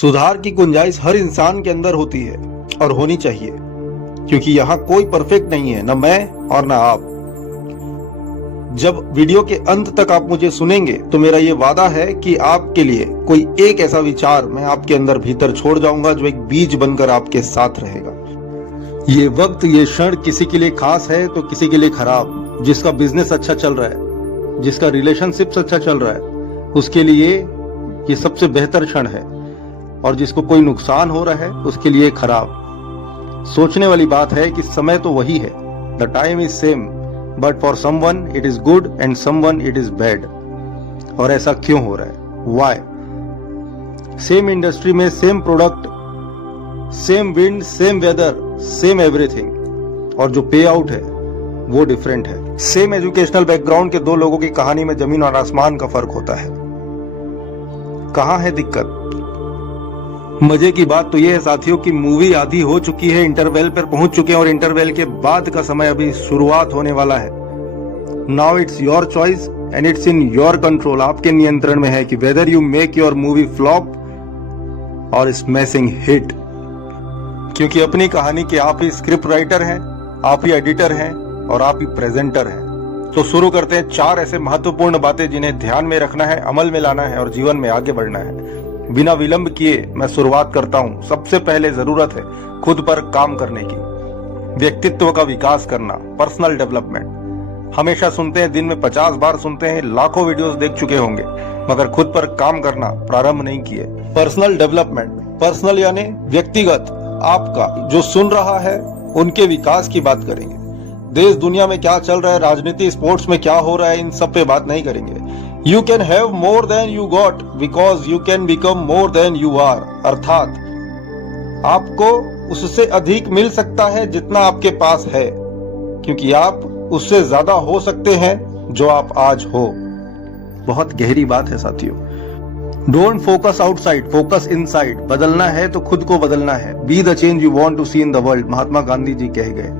सुधार की गुंजाइश हर इंसान के अंदर होती है और होनी चाहिए, क्योंकि यहाँ कोई परफेक्ट नहीं है, न मैं और न आप। जब वीडियो के अंत तक आप मुझे सुनेंगे तो मेरा ये वादा है कि आपके लिए कोई एक ऐसा विचार मैं आपके अंदर भीतर छोड़ जाऊंगा जो एक बीज बनकर आपके साथ रहेगा। ये वक्त, ये क्षण किसी के लिए खास है तो किसी के लिए खराब। जिसका बिजनेस अच्छा चल रहा है, जिसका रिलेशनशिप अच्छा चल रहा है, उसके लिए ये सबसे बेहतर क्षण है, और जिसको कोई नुकसान हो रहा है उसके लिए खराब। सोचने वाली बात है कि समय तो वही है, the time is same, but for someone it is good and someone it is bad. और ऐसा क्यों हो रहा है? व्हाई? सेम इंडस्ट्री में same product, same wind, same weather, same everything, और जो पे आउट है वो डिफरेंट है। सेम एजुकेशनल बैकग्राउंड के दो लोगों की कहानी में जमीन और आसमान का फर्क होता है। कहाँ है दिक्कत? मजे की बात तो यह है साथियों कि मूवी आधी हो चुकी है, इंटरवेल पर पहुंच चुके हैं, और इंटरवेल के बाद का समय अभी शुरुआत होने वाला है। Now it's your choice and it's in your control. आपके नियंत्रण में है कि whether you make your movie flop और स्मैशिंग हिट। क्योंकि अपनी कहानी के आप ही स्क्रिप्ट राइटर हैं, आप ही एडिटर हैं और आप ही प्रेजेंटर हैं। तो शुरू करते हैं 4 ऐसे महत्वपूर्ण बातें जिन्हें ध्यान में रखना है, अमल में लाना है और जीवन में आगे बढ़ना है। बिना विलंब किए मैं शुरुआत करता हूं। सबसे पहले जरूरत है खुद पर काम करने की, व्यक्तित्व का विकास करना, पर्सनल डेवलपमेंट। हमेशा सुनते हैं, दिन में 50 बार सुनते हैं, लाखों वीडियोस देख चुके होंगे, मगर खुद पर काम करना प्रारंभ नहीं किए। पर्सनल डेवलपमेंट, पर्सनल यानी व्यक्तिगत। आपका जो सुन रहा है उनके विकास की बात करेंगे। देश दुनिया में क्या चल रहा है, राजनीति, स्पोर्ट्स में क्या हो रहा है, इन सब पे बात नहीं करेंगे। You can have more than you got because you can become more than you are। अर्थात आपको उससे अधिक मिल सकता है जितना आपके पास है, क्योंकि आप उससे ज्यादा हो सकते हैं जो आप आज हो। बहुत गहरी बात है साथियों। Don't focus outside, focus inside. बदलना है तो खुद को बदलना है। Be the change you want to see in the world, Mahatma Gandhi ji कह गए।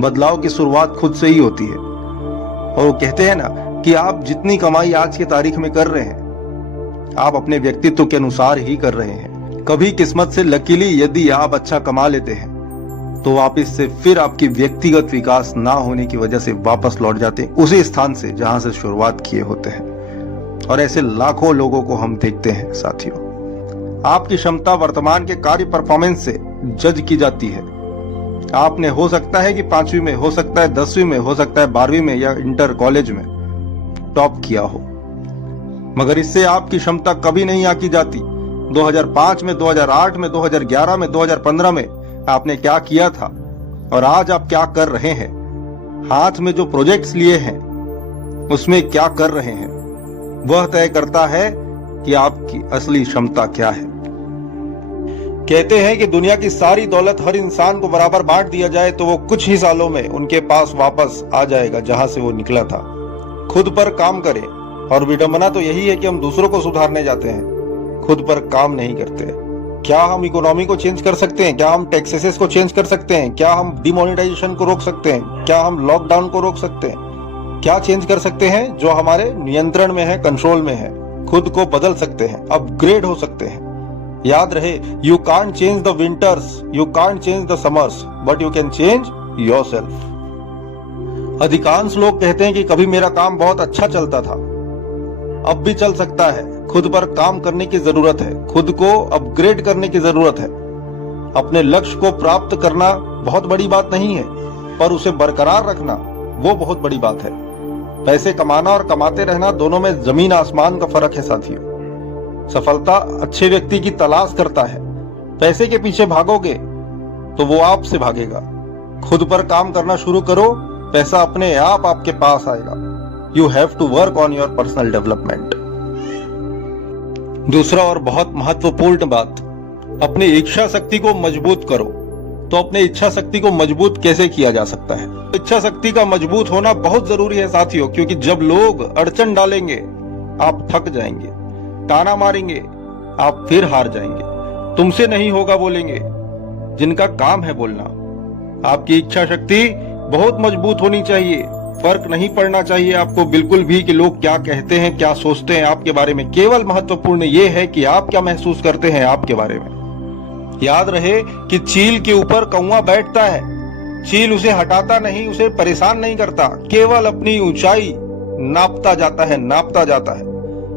बदलाव की शुरुआत खुद से ही होती है। और वो कहते हैं ना कि आप जितनी कमाई आज की तारीख में कर रहे हैं, आप अपने व्यक्तित्व के अनुसार ही कर रहे हैं। कभी किस्मत से लकीली यदि आप अच्छा कमा लेते हैं तो वापस से फिर आपकी व्यक्तिगत विकास ना होने की वजह से वापस लौट जाते हैं उसी स्थान से जहां से शुरुआत किए होते हैं। और ऐसे लाखों लोगों को हम देखते हैं साथियों। आपकी क्षमता वर्तमान के कार्य परफॉर्मेंस से जज की जाती है। आपने हो सकता है कि 5वीं में, हो सकता है 10वीं में, हो सकता है 12वीं में या इंटर कॉलेज में टॉप किया हो, मगर इससे आपकी क्षमता कभी नहीं आकी जाती। 2005 में, 2008 में, 2011 में, 2015 में आपने क्या किया था और आज आप क्या कर रहे हैं। हाथ में जो प्रोजेक्ट्स लिए हैं उसमें क्या कर रहे हैं, वह तय करता है कि आपकी असली क्षमता क्या है। कहते हैं कि दुनिया की सारी दौलत हर इंसान को बराबर बांट दिया जाए तो वो कुछ ही सालों में उनके पास वापस आ जाएगा जहां से वो निकला था। खुद पर काम करें। और विडंबना तो यही है कि हम दूसरों को सुधारने जाते हैं, खुद पर काम नहीं करते। क्या हम इकोनॉमी को चेंज कर सकते हैं? क्या हम टैक्सेस को चेंज कर सकते हैं? क्या हम डिमोनेटाइजेशन को रोक सकते हैं? क्या हम लॉकडाउन को रोक सकते हैं? क्या चेंज कर सकते हैं जो हमारे नियंत्रण में है, कंट्रोल में है? खुद को बदल सकते हैं, अपग्रेड हो सकते हैं। याद रहे, you can't change the winters, you can't change the summers, but you can change yourself. अधिकांश लोग कहते हैं कि कभी मेरा काम बहुत अच्छा चलता था, अब भी चल सकता है। खुद पर काम करने की जरूरत है, खुद को अपग्रेड करने की जरूरत है। अपने लक्ष्य को प्राप्त करना बहुत बड़ी बात नहीं है, पर उसे बरकरार रखना वो बहुत बड़ी बात है। पैसे कमाना और कमाते रहना, दोनों में जमीन आसमान का फर्क है साथियों। सफलता अच्छे व्यक्ति की तलाश करता है। पैसे के पीछे भागोगे तो वो आपसे भागेगा। खुद पर काम करना शुरू करो, पैसा अपने आप आपके पास आएगा। You have to work on your personal development. दूसरा और बहुत महत्वपूर्ण बात, अपनी इच्छा शक्ति को मजबूत करो। तो अपने इच्छा शक्ति को मजबूत कैसे किया जा सकता है? इच्छा शक्ति का मजबूत होना बहुत जरूरी है साथियों, क्योंकि जब लोग अड़चन डालेंगे आप थक जाएंगे, ताना मारेंगे आप फिर हार जाएंगे, तुमसे नहीं होगा बोलेंगे, जिनका काम है बोलना। आपकी इच्छा शक्ति बहुत मजबूत होनी चाहिए, फर्क नहीं पड़ना चाहिए आपको बिल्कुल भी कि लोग क्या कहते हैं, क्या सोचते हैं आपके बारे में। केवल महत्वपूर्ण ये है कि आप क्या महसूस करते हैं आपके बारे में। याद रहे कि चील के ऊपर कौवा बैठता है, चील उसे हटाता नहीं, उसे परेशान नहीं करता, केवल अपनी ऊंचाई नापता जाता है, नापता जाता है।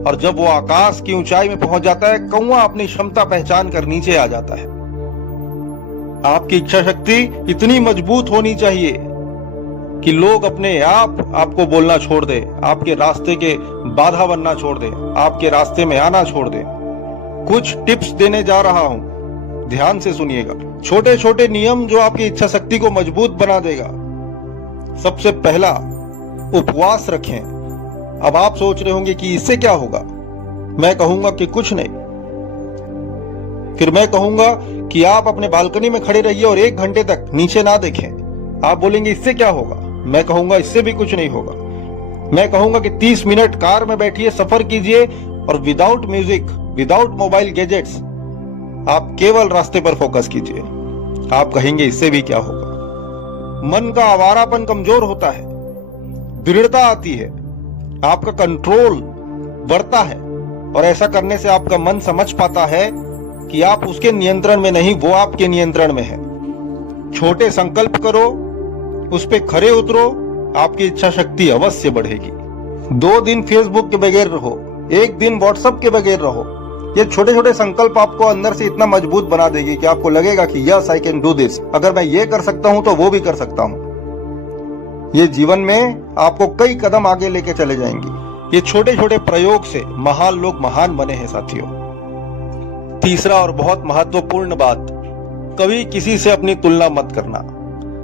और जब वो आकाश की ऊंचाई में पहुंच जाता है, कौवा अपनी क्षमता पहचान कर नीचे आ जाता है। आपकी इच्छा शक्ति इतनी मजबूत होनी चाहिए कि लोग अपने आप आपको बोलना छोड़ दे, आपके रास्ते के बाधा बनना छोड़ दे, आपके रास्ते में आना छोड़ दे। कुछ टिप्स देने जा रहा हूं, ध्यान से सुनिएगा। छोटे छोटे नियम जो आपकी इच्छा शक्ति को मजबूत बना देगा। सबसे पहला, उपवास रखें। अब आप सोच रहे होंगे कि इससे क्या होगा। मैं कहूंगा कि कुछ नहीं। फिर मैं कहूंगा कि आप अपने बालकनी में खड़े रहिए और 1 घंटे तक नीचे ना देखें। आप बोलेंगे इससे क्या होगा। मैं कहूंगा इससे भी कुछ नहीं होगा। मैं कहूंगा कि 30 मिनट कार में बैठिए, सफर कीजिए और without music, without mobile gadgets आप केवल रास्ते पर फोकस कीजिए। आप कहेंगे इससे भी क्या होगा। मन का आवारापन कमजोर होता है, दृढ़ता आती है, आपका कंट्रोल बढ़ता है और ऐसा करने से आपका मन समझ पाता है कि आप उसके नियंत्रण में नहीं, वो आपके नियंत्रण में है। छोटे संकल्प करो, उस पे खरे उतरो, आपकी इच्छा शक्ति अवश्य बढ़ेगी। 2 दिन फेसबुक के बगैर रहो, 1 दिन व्हाट्सएप के बगैर रहो। ये छोटे छोटे संकल्प आपको अंदर से इतना मजबूत बना देगी कि आपको लगेगा कि yes I can do this. अगर मैं ये कर सकता हूं तो वो भी कर सकता हूं। ये जीवन में आपको कई कदम आगे लेके चले जाएंगे। ये छोटे छोटे प्रयोग से महान लोग महान बने हैं साथियों। तीसरा और बहुत महत्वपूर्ण बात, कभी किसी से अपनी तुलना मत करना।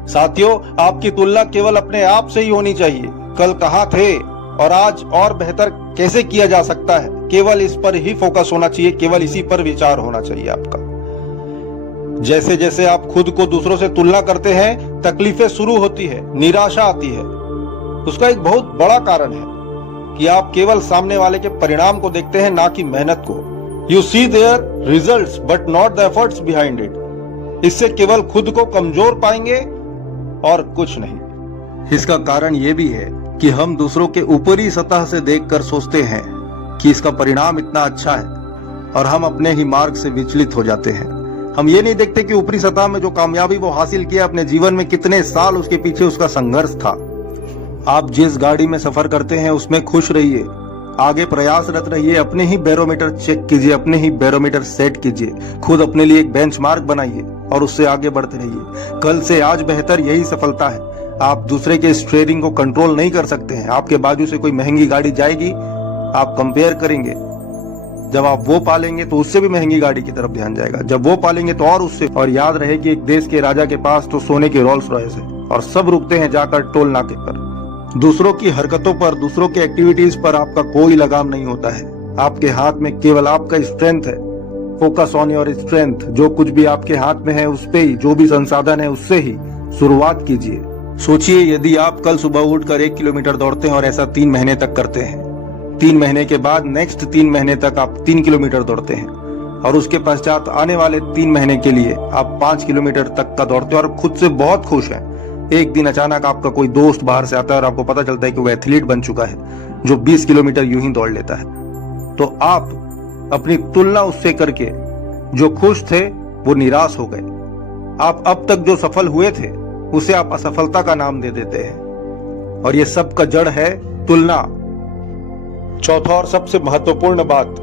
साथियों, आपकी तुलना केवल अपने आप से ही होनी चाहिए। कल कहां थे और आज और बेहतर कैसे किया जा सकता है, केवल इस पर ही फोकस होना चाहिए, केवल इसी पर विचार होना चाहिए आपका। जैसे जैसे आप खुद को दूसरों से तुलना करते हैं, तकलीफें शुरू होती है, निराशा आती है। उसका एक बहुत बड़ा कारण है कि आप केवल सामने वाले के परिणाम को देखते हैं, ना कि मेहनत को। You see their results but not the efforts behind it. इससे केवल खुद को कमजोर पाएंगे और कुछ नहीं। इसका कारण यह भी है कि हम दूसरों के ऊपरी सतह से देखकर सोचते हैं कि इसका परिणाम इतना अच्छा है और हम अपने ही मार्ग से विचलित हो जाते हैं। हम ये नहीं देखते कि ऊपरी सतह में जो कामयाबी वो हासिल किया अपने जीवन में, कितने साल उसके पीछे उसका संघर्ष था। आप जिस गाड़ी में सफर करते हैं उसमें खुश रहिए, आगे प्रयासरत रहिए, अपने ही बैरोमीटर चेक कीजिए, अपने ही बैरोमीटर सेट कीजिए, खुद अपने लिए एक बेंचमार्क बनाइए और उससे आगे बढ़ते रहिए। कल से आज बेहतर, यही सफलता है। आप दूसरे के स्टीयरिंग को कंट्रोल नहीं कर सकते हैं। आपके बाजू से कोई महंगी गाड़ी जाएगी, आप कंपेयर करेंगे, जब आप वो पालेंगे तो उससे भी महंगी गाड़ी की तरफ ध्यान जाएगा, जब वो पालेंगे तो और उससे। और याद रहे कि एक देश के राजा के पास तो सोने की रोल्स रॉयस है और सब रुकते हैं जाकर टोल नाके पर। दूसरों की हरकतों पर, दूसरों के एक्टिविटीज पर आपका कोई लगाम नहीं होता है। आपके हाथ में केवल आपका स्ट्रेंथ है। Focus on your strength. जो कुछ भी आपके हाथ में है उस पे ही, जो भी संसाधन है उससे ही शुरुआत कीजिए। सोचिए, यदि आप कल सुबह उठकर 1 किलोमीटर दौड़ते हैं और ऐसा 3 महीने तक करते हैं, 3 महीने के बाद नेक्स्ट 3 महीने तक आप 3 किलोमीटर दौड़ते हैं और उसके पश्चात आने वाले 3 महीने के लिए आप 5 किलोमीटर तक का दौड़ते हैं और खुद से बहुत खुश हैं। एक दिन अचानक आपका कोई दोस्त बाहर से आता है और आपको पता चलता है कि वो एथलीट बन चुका है जो 20 किलोमीटर यूं ही दौड़ लेता है। तो आप अपनी तुलना उससे करके जो खुश थे वो निराश हो गए। आप अब तक जो सफल हुए थे उसे आप असफलता का नाम दे देते हैं और ये सब का जड़ है तुलना। चौथा और सबसे महत्वपूर्ण बात,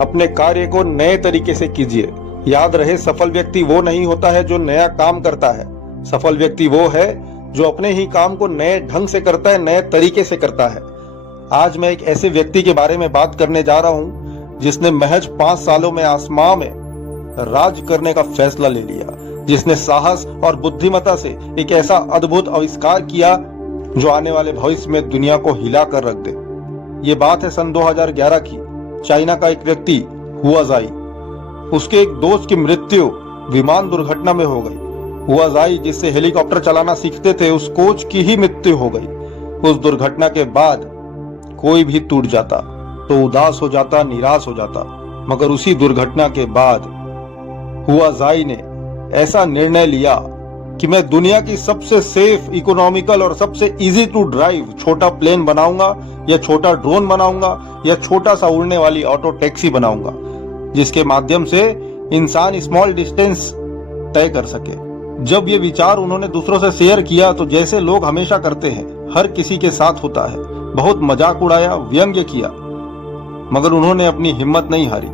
अपने कार्य को नए तरीके से कीजिए। याद रहे, सफल व्यक्ति वो नहीं होता है जो नया काम करता है। सफल व्यक्ति वो है जो अपने ही काम को नए ढंग से करता है, नए तरीके से करता है। आज मैं एक ऐसे व्यक्ति के बारे में बात करने जा रहा हूं जिसने महज 5 सालों में आसमां में राज करने का फैसला ले लिया, जिसने साहस और बुद्धिमत्ता से एक ऐसा अद्भुत आविष्कार किया जो आने वाले भविष्य में दुनिया को हिला कर रख दे। ये बात है सन 2011 की। चाइना का एक व्यक्ति हुआ जाई, उसके एक दोस्त की मृत्यु विमान दुर्घटना में हो गई। हुआ जाई जिससे हेलीकॉप्टर चलाना सीखते थे, उस कोच की ही मृत्यु हो गई। उस दुर्घटना के बाद कोई भी टूट जाता तो उदास हो जाता, निराश हो जाता, मगर उसी दुर्घटना के बाद हुआ जाई ने ऐसा निर्णय लिया कि मैं दुनिया की सबसे सेफ, इकोनॉमिकल और सबसे इजी टू ड्राइव छोटा प्लेन बनाऊंगा, या छोटा ड्रोन बनाऊंगा, या छोटा सा उड़ने वाली ऑटो टैक्सी बनाऊंगा, जिसके माध्यम से इंसान स्मॉल डिस्टेंस तय कर सके। जब ये विचार उन्होंने दूसरों से शेयर किया तो जैसे लोग हमेशा करते हैं, हर किसी के साथ होता है, बहुत मजाक उड़ाया, व्यंग्य किया, मगर उन्होंने अपनी हिम्मत नहीं हारी।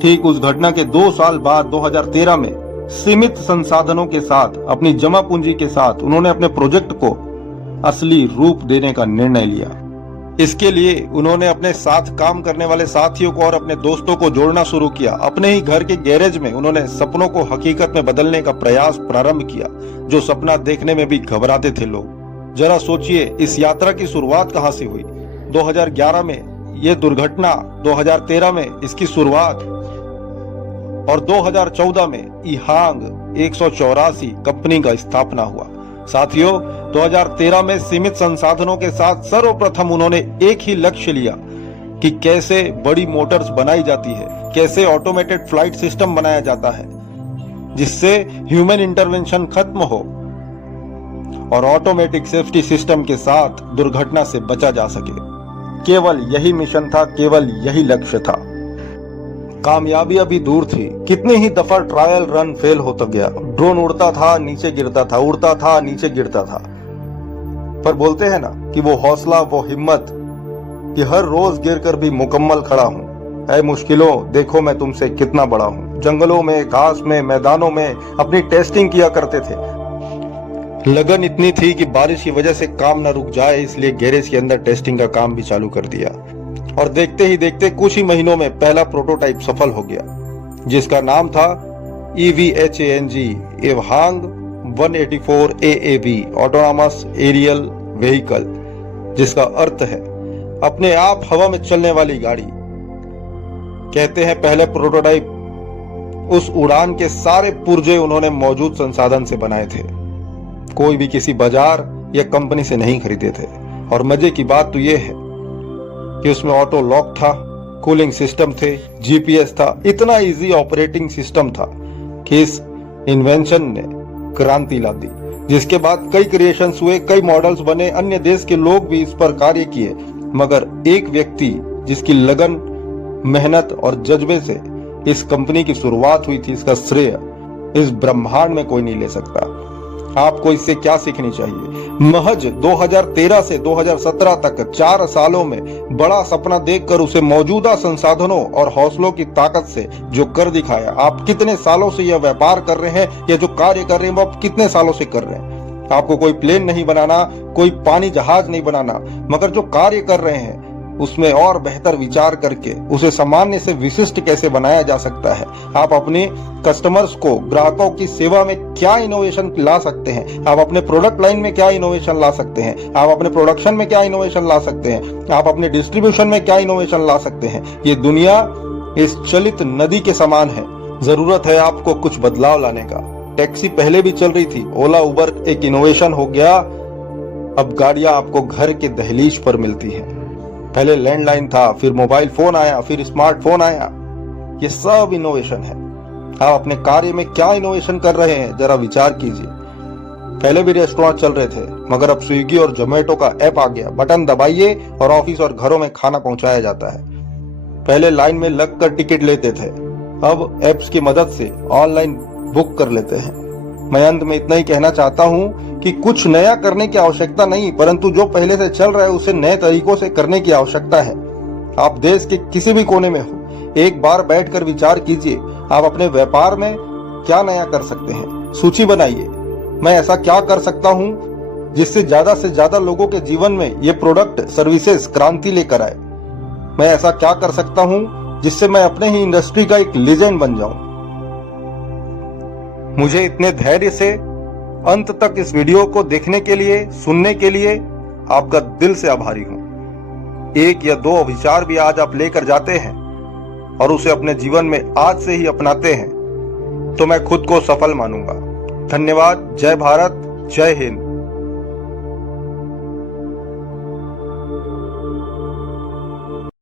ठीक उस घटना के 2 साल बाद 2013 में सीमित संसाधनों के साथ, अपनी जमा पूंजी के साथ उन्होंने अपने प्रोजेक्ट को असली रूप देने का निर्णय लिया। इसके लिए उन्होंने अपने साथ काम करने वाले साथियों को और अपने दोस्तों को जोड़ना शुरू किया। अपने ही घर के गैरेज में उन्होंने सपनों को हकीकत में बदलने का प्रयास प्रारंभ किया, जो सपना देखने में भी घबराते थे लोग। जरा सोचिए, इस यात्रा की शुरुआत कहां से हुई? 2011 में यह दुर्घटना, 2013 में इसकी शुरुआत, और 2014 में ईहांग 184 कंपनी का स्थापना हुआ। साथियों, 2013 में सीमित संसाधनों के साथ सर्वप्रथम उन्होंने एक ही लक्ष्य लिया कि कैसे बड़ी मोटर्स बनाई जाती है, कैसे ऑटोमेटेड फ्लाइट सिस्टम बनाया जाता है जिससे ह्यूमन इंटरवेंशन खत्म हो और ऑटोमेटिक सेफ्टी सिस्टम के साथ दुर्घटना से बचा जा सके। केवल यही मिशन था, केवल यही लक्ष्य था। कामयाबी अभी दूर थी। कितने ही दफा ट्रायल रन फेल होता गया। ड्रोन उड़ता था, नीचे गिरता था, उड़ता था, नीचे गिरता था। पर बोलते हैं ना कि वो हौसला, वो हिम्मत कि हर रोज गिरकर भी मुकम्मल खड़ा हूँ। ऐ मुश्किलों, देखो मैं तुमसे कितना बड़ा हूँ। जंगलों में, घास में, मैदानों में अपनी टेस्टिंग किया करते थे। लगन इतनी थी कि बारिश की वजह से काम न रुक जाए, इसलिए गैरेज के अंदर टेस्टिंग का काम भी चालू कर दिया। और देखते ही देखते कुछ ही महीनों में पहला प्रोटोटाइप सफल हो गया, जिसका नाम था EVHANG EHang 184 AAV autonomous aerial vehicle, जिसका अर्थ है अपने आप हवा में चलने वाली गाड़ी। कहते हैं पहले प्रोटोटाइप उस उड़ान के सारे पुर्जे उन्होंने मौजूद संसाधन से बनाए थे। कोई भी किसी बाजार या कंपनी से नहीं खरीदे थे। और मजे की बात तो यह है कि उसमें ऑटो लॉक था, कूलिंग सिस्टम थे, GPS था, इतना इजी ऑपरेटिंग सिस्टम था कि इस इन्वेंशन ने क्रांति ला दी। जिसके बाद कई क्रिएशंस हुए, कई मॉडल्स बने, अन्य देश के लोग भी इस पर कार्य किए, मगर एक व्यक्ति जिसकी लगन, मेहनत और जज्बे से इस कंपनी की शुरुआत हुई थी, इसका श्रेय इस ब्रह्मांड में कोई नहीं ले सकता। आपको इससे क्या सीखनी चाहिए? महज 2013 से 2017 तक 4 सालों में बड़ा सपना देखकर उसे मौजूदा संसाधनों और हौसलों की ताकत से जो कर दिखाया। आप कितने सालों से यह व्यापार कर रहे हैं, या जो कार्य कर रहे हैं वो आप कितने सालों से कर रहे हैं। आपको कोई प्लेन नहीं बनाना, कोई पानी जहाज नहीं बनाना, मगर जो कार्य कर रहे हैं उसमें और बेहतर विचार करके उसे सामान्य से विशिष्ट कैसे बनाया जा सकता है। आप अपने कस्टमर्स को, ग्राहकों की सेवा में क्या इनोवेशन ला सकते हैं, आप अपने प्रोडक्ट लाइन में क्या इनोवेशन ला सकते हैं, आप अपने प्रोडक्शन में क्या इनोवेशन ला सकते हैं, आप अपने डिस्ट्रीब्यूशन में क्या इनोवेशन ला सकते हैं। ये दुनिया इस चलित नदी के समान है। जरूरत है आपको कुछ बदलाव लाने का। टैक्सी पहले भी चल रही थी, ओला उबर एक इनोवेशन हो गया। अब गाड़ियां आपको घर के दहलीज पर मिलती हैं। पहले लैंडलाइन था, फिर मोबाइल फोन आया, फिर स्मार्टफोन आया। ये सब इनोवेशन है। आप अपने कार्य में क्या इनोवेशन कर रहे हैं, जरा विचार कीजिए। पहले भी रेस्टोरेंट चल रहे थे, मगर अब स्विगी और जोमेटो का ऐप आ गया। बटन दबाइए और ऑफिस और घरों में खाना पहुंचाया जाता है। पहले लाइन में लगकर टिकट लेते थे, अब एप्स की मदद से ऑनलाइन बुक कर लेते हैं। मैं अंत में इतना ही कहना चाहता हूं कि कुछ नया करने की आवश्यकता नहीं, परंतु जो पहले से चल रहा है उसे नए तरीकों से करने की आवश्यकता है। आप देश के किसी भी कोने में हो, एक बार बैठकर विचार कीजिए, आप अपने व्यापार में क्या नया कर सकते हैं। सूची बनाइए, मैं ऐसा क्या कर सकता हूं जिससे ज्यादा से ज्यादा लोगों के जीवन में ये प्रोडक्ट, सर्विसेज क्रांति लेकर आए। मैं ऐसा क्या कर सकता हूं जिससे मैं अपने ही इंडस्ट्री का एक लीजेंड बन जाऊं। मुझे इतने धैर्य से अंत तक इस वीडियो को देखने के लिए, सुनने के लिए आपका दिल से आभारी हूं। 1 या 2 विचार भी आज आप लेकर जाते हैं और उसे अपने जीवन में आज से ही अपनाते हैं तो मैं खुद को सफल मानूंगा। धन्यवाद। जय भारत, जय हिंद।